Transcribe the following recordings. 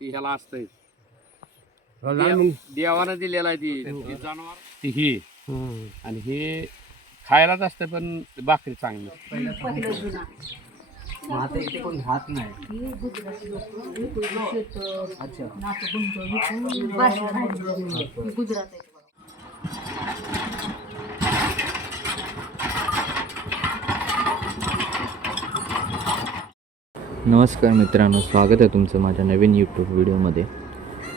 ती ह्याला असतंय. लाल मुंग देवानं दिलेला आहे ती ती जनावर. ती ही. आणि हे खायलाच असते पण भाकरी चांगली. पहिलं जुना. मग आता इथे कोण राहत नाही. ही गुजराती अच्छा. आहे. नमस्कार मित्रांनो स्वागत आहे तुमचं माझ्या नवीन यूट्यूब व्हिडिओमध्ये.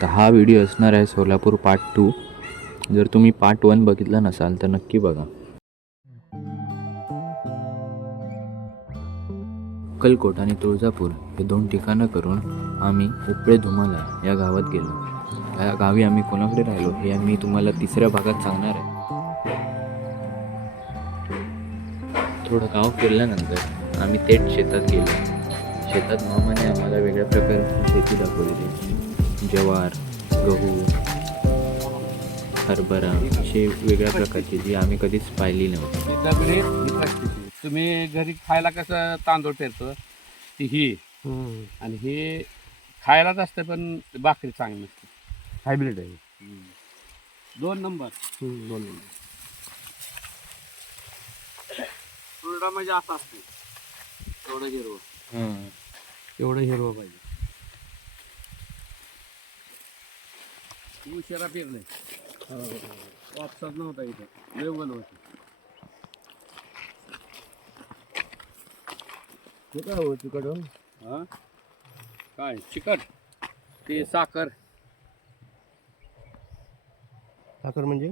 तर हा व्हिडिओ असणार आहे सोलापूर पार्ट टू जर तुम्ही पार्ट वन बघितला नसाल तर नक्की बघा. अक्कलकोट आणि तुळजापूर हे दोन ठिकाणं करून आम्ही उपळे धुमाला या गावात गेलो. या गावी आम्ही कोणाकडे राहिलो. हे आम्ही तुम्हाला तिसऱ्या भागात सांगणार आहे. थोडं गाव फिरल्यानंतर आम्ही थेट शेतात गेलो. शेतात मामाने आम्हाला वेगळ्या प्रकारची शेती दाखवलेली ज्वार गहू हरभरा असे वेगळ्या प्रकारची जी आम्ही कधीच पाहिली नव्हती. ही. तुम्ही घरी खायला कसं तांदूळ पेरतो? ती ही. आणि हे खायलाच असते पण भाकरी चांगली नसते. हायब्रिड आहे. दोन नंबर. दोन. तुरडा म्हणजे असा असते. थोडं हिरवं एवढं हिरवं पाहिजे. उशिरा पेरले वापसात नव्हता इथं. लेवल होती हे काय हो हा? काय चिकट? ते साखर. साखर म्हणजे?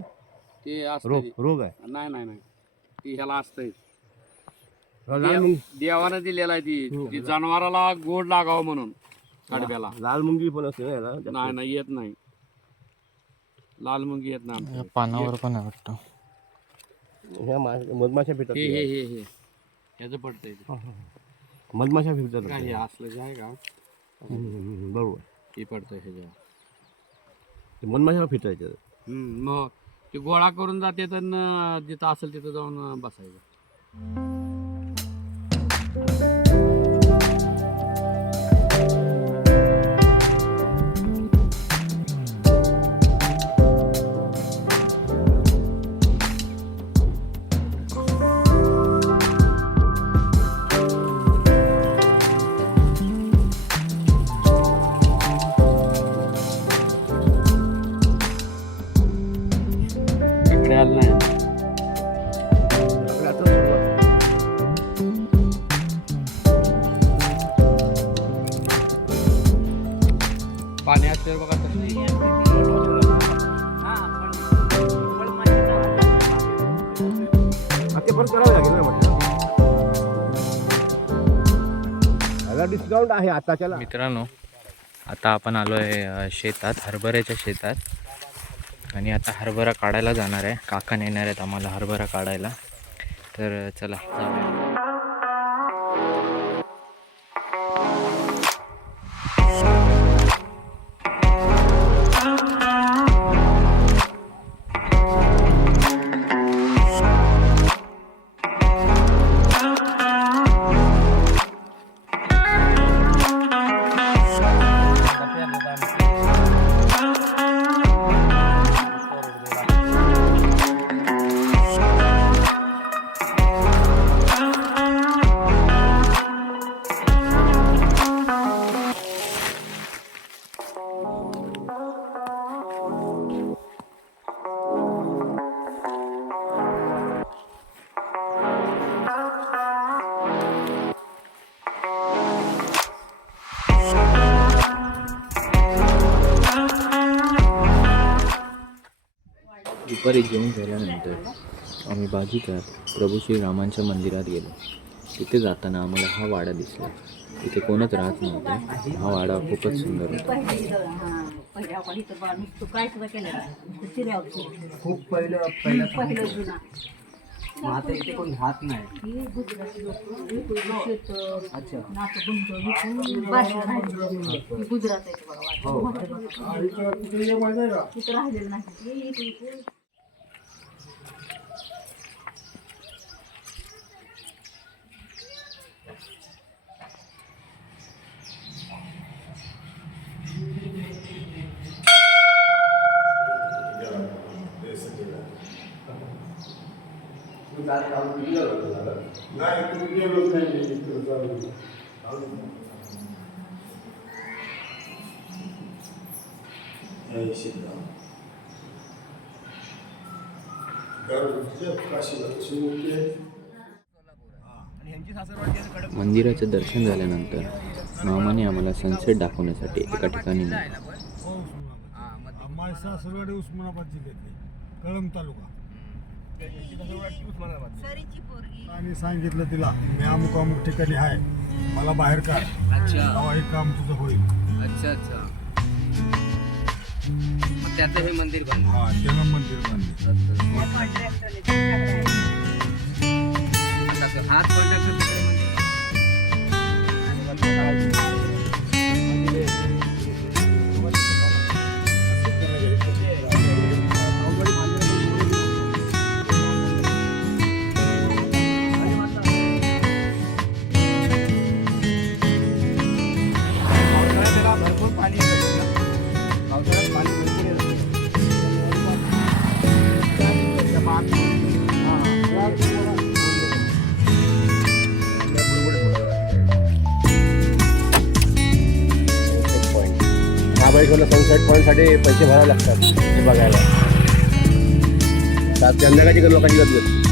ते रोग असतं रोग आहे. नाही नाही नाही. ती ह्याला असतंय. लाल मुंग. देवानं दिलेला आहे ती. ती जनावराला गोड लागावं म्हणून कडब्याला. लाल मुंगी पण असते ना याला? नाही नाही येत नाही. लाल मुंगी येत नाही आमच्या. पानावर पण आहे वाटतं. ह्या मधमाशा फिरतात हे हे हे हे. ह्याचं पडतंय ते. मधमाशा फिरतात काय हे असलं जे आहे का? हम्म, हम्म, हम्म, बरोबर. ते पडतंय ह्याच्यावर ते मधमाशा फिरतात. हम्म, मग ते गोळा करून जाते तर न- जिथं असेल तिथं जाऊन बसायचं. पाणी असल्यावर बघा तसं ते पण करावं लागेल ना म्हटलं. याला डिस्काउंट आहे आताच्याला. मित्रांनो आता आपण आलो आहे शेतात हरभऱ्याच्या शेतात. आणि आता हरभरा काढायला जाणार आहे. काका नेणार आहेत आम्हाला हरभरा काढायला. तर चला दुपारी जेवण झाल्यानंतर आम्ही बाजूच्या प्रभू श्रीरामांच्या मंदिरात गेलो. तिथे जाताना आम्हाला हा वाडा दिसला. तिथे कोणच राहत नव्हते. हा वाडा खूपच सुंदर होता. हा. इथं नाही नुसतं चिऱ्यावर खूप पहिलं पहिलं पहिलं जुना मग आता इथे कोण राहत नाही ही गुजराती लोक विकून ही हो. वाटतं. तिथं राहिलेलं नाही हे इथं- इथं मंदिराचं दर्शन झाल्यानंतर मामाने आम्हाला सनसेट दाखवण्यासाठी एका ठिकाणी नेलं. उस्मानाबाद जिल्ह्यातले कळंब तालुका आणि सांगितलं तिला मी अमुक अमुक ठिकाणी आहे. मला बाहेर काढ. तेव्हा हे काम तुझं होईल. अच्छा अच्छा. त्याचं हे मंदिर बांधलं हा त्यानं मंदिर बांधले महाबळेश्वरला सनसेट पॉईंटसाठी पैसे भरावे लागतात ते बघायला. सात संध्याकाळची लोकांची गर्दी असते